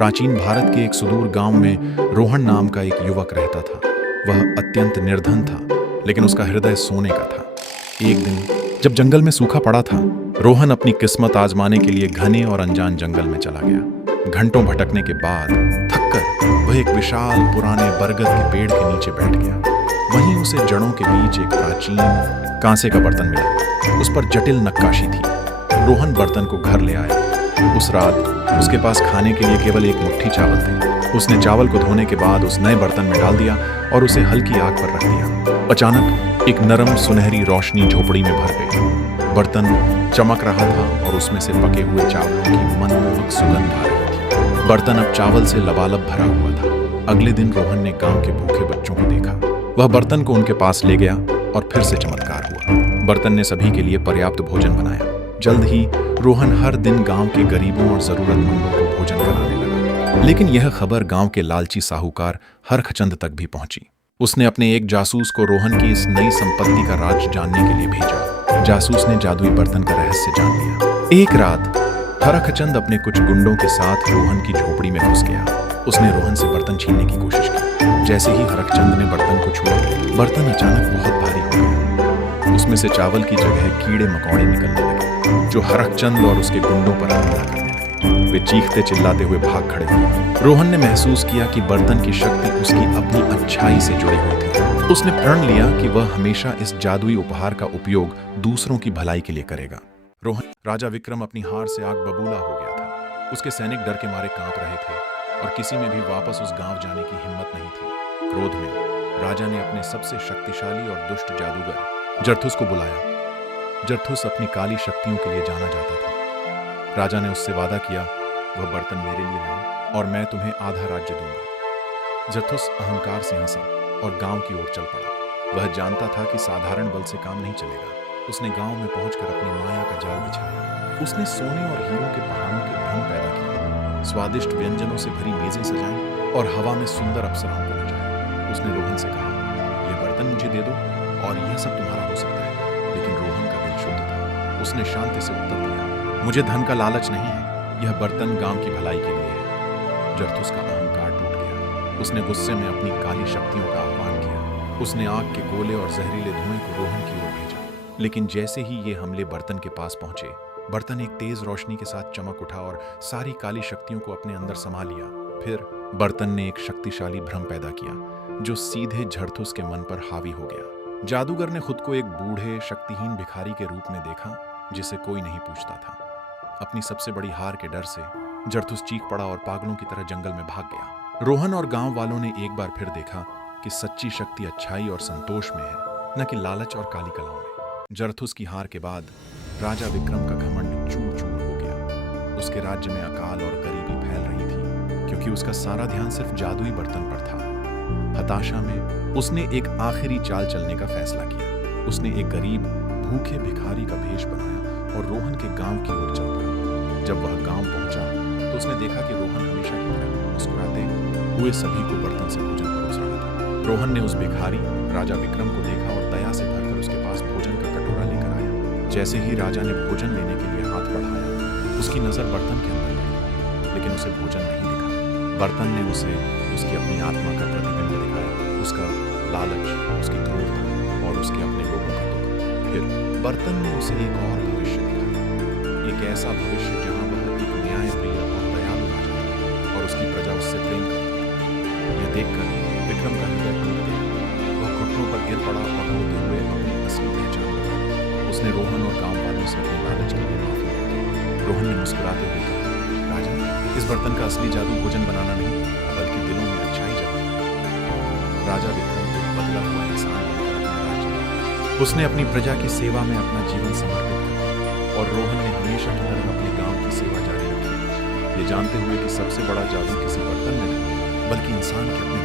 प्राचीन भारत के एक सुदूर गांव में रोहन नाम का एक युवक रहता था। वह अत्यंत निर्धन था, लेकिन उसका हृदय सोने का था। एक दिन जब जंगल में सूखा पड़ा था, रोहन अपनी किस्मत आजमाने के लिए घने और अनजान जंगल में चला गया। घंटों भटकने के बाद थककर वह एक विशाल पुराने बरगद के पेड़ के नीचे बैठ गया। वहीं उसे जड़ों के बीच एक प्राचीन कांसे का बर्तन मिला। उस पर जटिल नक्काशी थी। रोहन बर्तन को घर ले आया। उस रात उसके पास खाने के लिए केवल एक मुट्ठी चावल थे। उसने चावल को धोने के बाद उस नए बर्तन में डाल दिया और उसे हल्की आग पर रख दिया। अचानक एक नरम सुनहरी रोशनी झोपड़ी में भर गई। बर्तन चमक रहा था और उसमें से पके हुए चावलों की मनमोहक सुगंध आ रही थी। बर्तन अब चावल से लबालब भरा हुआ था। अगले दिन रोहन ने गांव के भूखे बच्चों को देखा। वह बर्तन को उनके पास ले गया और फिर से चमत्कार हुआ। बर्तन ने सभी के लिए पर्याप्त भोजन बनाया। जल्द ही रोहन हर दिन गांव के गरीबों और जरूरतमंदों को भोजन कराने लगा। लेकिन यह खबर गांव के लालची साहूकार हरखचंद तक भी पहुंची। उसने अपने एक जासूस को रोहन की इस नई संपत्ति का राज जानने के लिए भेजा। जासूस ने जादुई बर्तन का रहस्य जान लिया। एक रात हरखचंद अपने कुछ गुंडों के साथ रोहन की झोपड़ी में घुस गया। उसने रोहन से बर्तन छीनने की कोशिश की। जैसे ही हरखचंद ने बर्तन को छुआ, बर्तन अचानक बहुत भारी हो गया। उसमें से चावल की जगह कीड़े मकोड़े निकलने लगे, जो हरखचंद और उसके गुंडों पर हमला करने लगे। वे चीखते चिल्लाते हुए भाग खड़े हुए। रोहन ने महसूस किया कि बर्तन की शक्ति उसकी अपनी अच्छाई से जुड़ी हुई थी। उसने प्रण लिया कि वह हमेशा इस जादुई उपहार का उपयोग दूसरों की भलाई के लिए करेगा। रोहन राजा विक्रम अपनी हार से आग बबूला हो गया था। उसके सैनिक डर के मारे कांप रहे थे और किसी में भी वापस उस गांव जाने की हिम्मत नहीं थी। क्रोध में राजा ने अपने सबसे शक्तिशाली और दुष्ट जादूगर जरथुस को बुलाया। जरथुस अपनी काली शक्तियों के लिए जाना जाता था। राजा ने उससे वादा किया, वह बर्तन मेरे लिए लाओ और मैं तुम्हें आधा राज्य दूंगा। जरथुस अहंकार से हंसा और गांव की ओर चल पड़ा। वह जानता था कि साधारण बल से काम नहीं चलेगा। उसने गांव में पहुंचकर अपनी माया का जाल बिछाया। उसने सोने और हीरों के पहाड़ों के भ्रम पैदा किए, स्वादिष्ट व्यंजनों से भरी मेजें सजाई और हवा में सुंदर अप्सराओं को नचाया। उसने रोहन से कहा, यह बर्तन मुझे दे दो और यह सब तुम्हारा हो सकता है। लेकिन रोहन का दिल शुद्ध था। उसने शांति से उत्तर दिया, मुझे धन का लालच नहीं है, यह बर्तन गांव की भलाई के लिए है। जरथुस का अहंकार टूट गया। उसने गुस्से में अपनी काली शक्तियों का आह्वान किया। उसने आग के गोले और जहरीले धुएं को रोहन की ओर भेजा। लेकिन जैसे ही ये हमले बर्तन के पास पहुंचे, बर्तन एक तेज रोशनी के साथ चमक उठा और सारी काली शक्तियों को अपने अंदर समा लिया। फिर बर्तन ने एक शक्तिशाली भ्रम पैदा किया, जो सीधे जरथुस के मन पर हावी हो गया। जादूगर ने खुद को एक बूढ़े शक्तिहीन भिखारी के रूप में देखा, जिसे कोई नहीं पूछता था। अपनी सबसे बड़ी हार के डर से जरथुस चीख पड़ा और पागलों की तरह जंगल में भाग गया। रोहन और गांव वालों ने एक बार फिर देखा कि सच्ची शक्ति अच्छाई और संतोष में है, न कि लालच और काली कलाओं में। जरथुस की हार के बाद राजा विक्रम का घमंड चूर चूर हो गया। उसके राज्य में अकाल और गरीबी फैल रही थी, क्योंकि उसका सारा ध्यान सिर्फ जादुई बर्तन पर था। हताशा में उसने एक आखिरी चाल चलने का फैसला किया। उसने एक गरीब भूखे भिखारी का भेष बनाया और रोहन के गांव की ओर चल पड़ा। जब वह गांव पहुंचा तो उसने देखा कि रोहन हमेशा की तरह मुस्कुराते हुए सभी को बर्तन से भोजन परोस रहा था। रोहन ने उस भिखारी राजा विक्रम को देखा और दया से भरकर उसके पास भोजन का कटोरा लेकर आया। जैसे ही राजा ने भोजन लेने के लिए हाथ बढ़ाया, उसकी नजर बर्तन के अंदर पड़ी, लेकिन उसे भोजन नहीं दिखा। बर्तन ने उसे उसकी अपनी आत्मा का प्रतिबिंब दिखाया, उसका लालच, उसकी क्रोध और उसके अपने लोगों का दुख। फिर बर्तन ने उसे एक और भविष्य दिखाया, एक ऐसा भविष्य जहां वह एक न्यायप्रिय और दयालु राजा था और उसकी प्रजा उससे प्रेम करती थी। यह देखकर विक्रम का हृदय टूट गया। वह घुटनों पर गिर पड़ा और रोते हुए अपनी असली पहचान बता। उसने रोहन और गांव वालों से अपने लालच के लिए माफी मांगी। रोहन ने मुस्कुराते हुए कहा, राजा, इस बर्तन का असली जादू भोजन बनाना नहीं, बल्कि दिलों में अच्छाई जगाना। राजा विक्रम को बदला हुआ इंसान बनकर अपने राज्य में उसने अपनी प्रजा की सेवा में अपना जीवन समर्पित किया और रोहन ने हमेशा की तरह अपने गांव की सेवा जारी रखी, ये जानते हुए कि सबसे बड़ा जादू किसी बर्तन में नहीं, बल्कि इंसान के अपने